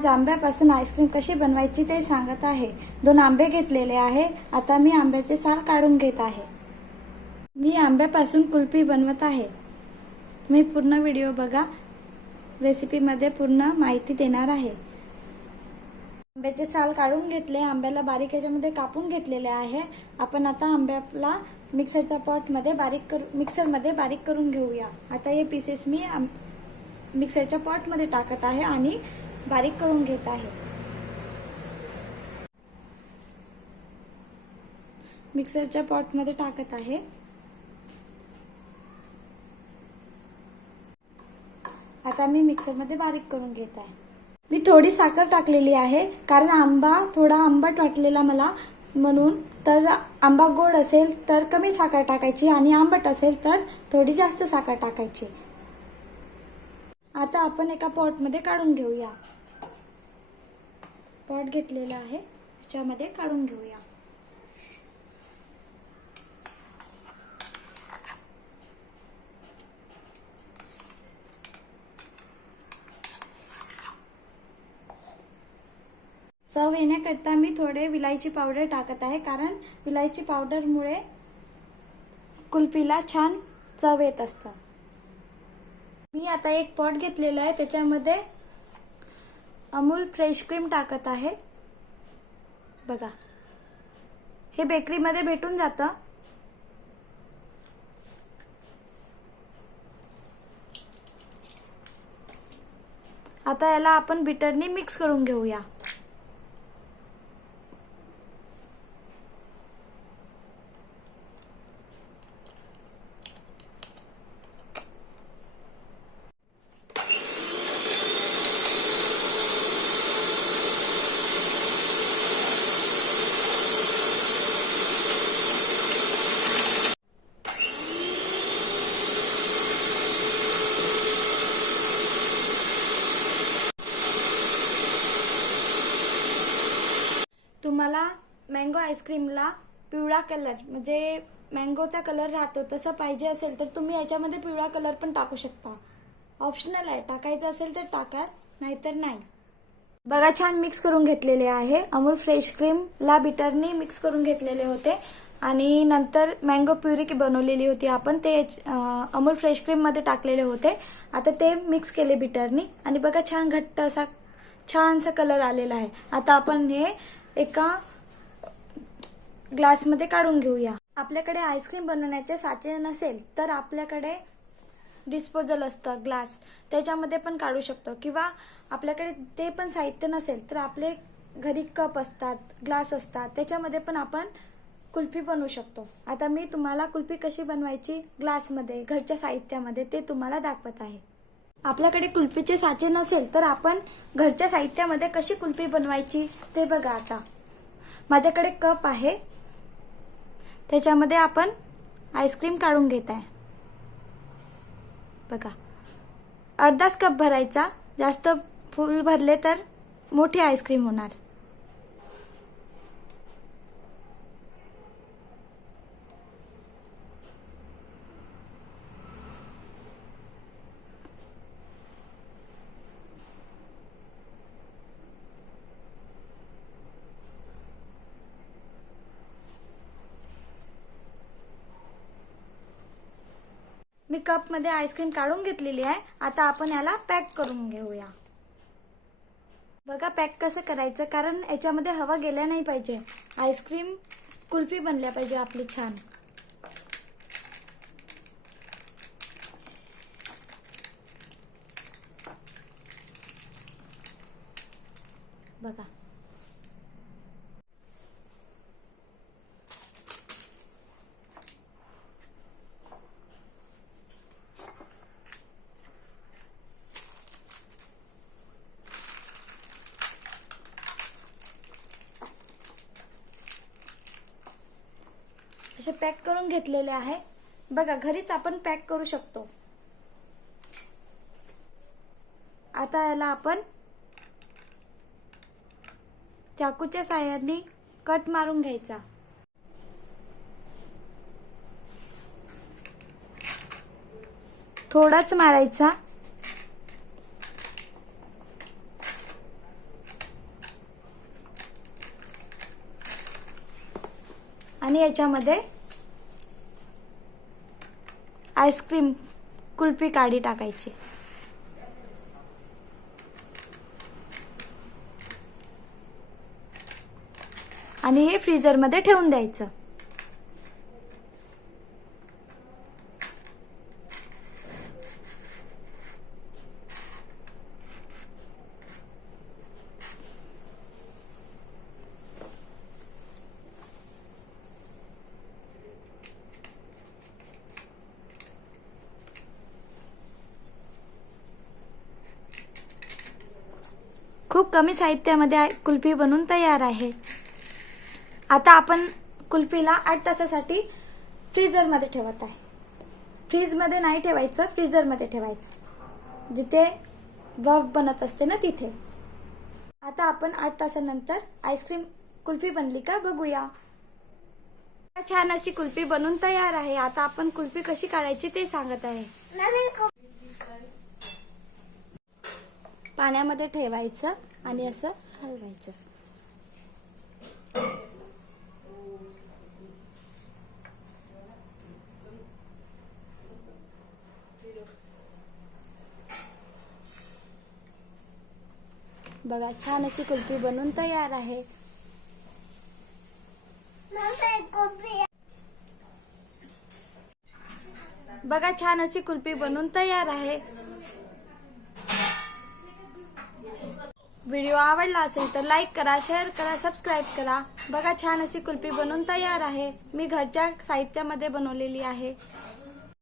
आज आंब्यापासून आईस्क्रीम कशी बनवायची ते सांगत आहे। 2 आंबे घेतलेले आहे। आता मी आंब्याचे साल काढून घेत आहे। मी आंब्यापासून कुल्फी बनवत आहे। मी पूर्ण व्हिडिओ बघा, रेसिपीमध्ये पूर्ण माहिती देणार आहे। आंब्याचे साल काढून घेतले, आंब्याला बारीक याच्यामध्ये कापून घेतलेले आहे। आपण आता आंब्याला मिक्सरच्या पॉटमध्ये मिक्सरमध्ये बारीक करून घेऊया। आता हे पीसेस मी मिक्सरच्या पॉटमध्ये टाकत आहे आणि बारीक करून घेत आहे। मिक्सरच्या पॉटमध्ये टाकत आहे। आता मी मिक्सरमध्ये बारीक करून घेत आहे। मी थोडी साखर टाकलेली आहे, कारण आंबा थोडा आंबट वाटलेला मला, म्हणून। तर आंबा गोड असेल तर कमी साखर टाकायची आणि आंबट असेल तर थोडी जास्त साखर टाकायची। आता आपण एका पॉटमध्ये काढून घेऊया। पॉट घेतलेला आहे, त्याच्यामध्ये काढून घेऊया। चव येण्याकरता मी थोडे विलायची पावडर टाकत आहे, कारण विलायची पावडरमुळे कुल्फीला छान चव येत असतं। मी आता एक पॉट घेतलेला आहे, त्याच्यामध्ये अमूल फ्रेश क्रीम टाकत आहे। बघा, हे बेकरीमध्ये भेटून जातं। आता याला आपण बीटरने मिक्स करून घेऊया। तुम्हाला मँगो आईस्क्रीमला पिवळा कलर, म्हणजे मँगोचा कलर राहतो, तसं पाहिजे असेल तर तुम्ही याच्यामध्ये पिवळा कलर पण टाकू शकता। ऑप्शनल आहे, टाकायचं असेल तर टाका, नाहीतर नाही। बघा, छान मिक्स करून घेतलेले आहे। अमूल फ्रेश क्रीमला बीटरने मिक्स करून घेतलेले होते आणि नंतर मँगो प्युरी बनवलेली होती आपण, ते अमूल फ्रेश क्रीममध्ये टाकलेले होते। आता ते मिक्स केले बीटरने आणि बघा, छान घट्ट असा छानसा कलर आलेला आहे। आता आपण हे एका ग्लासमध्ये काढून घेऊया। आपल्याकडे आईस्क्रीम बनवण्याचे साचे नसेल तर आपल्याकडे डिस्पोजल असतं ग्लास, त्याच्यामध्ये पण काढू शकतो, किंवा आपल्याकडे ते पण साहित्य नसेल तर आपले घरी कप असतात, ग्लास असतात, त्याच्यामध्ये पण आपण कुल्फी बनवू शकतो। आता मी तुम्हाला कुल्फी कशी बनवायची ग्लासमध्ये घरच्या साहित्यामध्ये ते तुम्हाला दाखवत आहे। आपल्याकडे कुल्फीचे साचे नसेल तर आपण घरच्या साहित्यामध्ये कशी कुल्फी बनवायची ते बघा। आता माझ्याकडे कप आहे, त्याच्यामध्ये आपण आईस्क्रीम काढून घेत आहे। बघा, अर्धाच कप भरायचा, जास्त फुल भरले तर मोठी आईस्क्रीम होणार। मी कप मध्ये आईस्क्रीम काढून घेतलेली आहे। आता आपण याला पॅक करून घेऊया। बघा, पॅक कसं करायचं, कारण याच्यामध्ये हवा गेल्या नाही पाहिजे। आईस्क्रीम कुल्फी बनल्या पाहिजे आपली छान। बघा, असे पॅक करून घेतलेले आहे। बघा, घरीच आपण पॅक करू शकतो। आता याला आपण चाकूच्या साहाय्याने कट मारून घ्यायचा। थोडाच मारायचा। आणि याच्यामध्ये आईस्क्रीम कुल्फी काडी टाकायची. आणि हे फ्रीजरमध्ये ठेवून द्यायचं. खूप कमी साहित्यामध्ये कुल्फी बनवून तयार आहे. आता आपण कुल्फीला 8 तासासाठी फ्रीजरमध्ये ठेवत आहे. फ्रीजमध्ये नाही ठेवायचं, फ्रीजरमध्ये ठेवायचं, जिथे बर्फ बनत असते ना तिथे. आता आपण 8 तासानंतर आईस्क्रीम कुल्फी बनली का बघूया. छान अशी कुल्फी बनवून तयार आहे. आता आपण कुल्फी कशी काढायची ते सांगत आहे. पाण्यामध्ये ठेवायचं आणि असं हलवायचं. बघा छान अशी कुल्फी बनवून तयार आहे. बघा छान अशी कुल्फी बनवून तयार आहे. व्हिडिओ आवडला असेल तर लाईक करा, शेअर करा, सबस्क्राईब करा. बघा छान अशी कुल्फी बनवून तयार आहे. मी घरच्या साहित्यामध्ये बनवलेली आहे.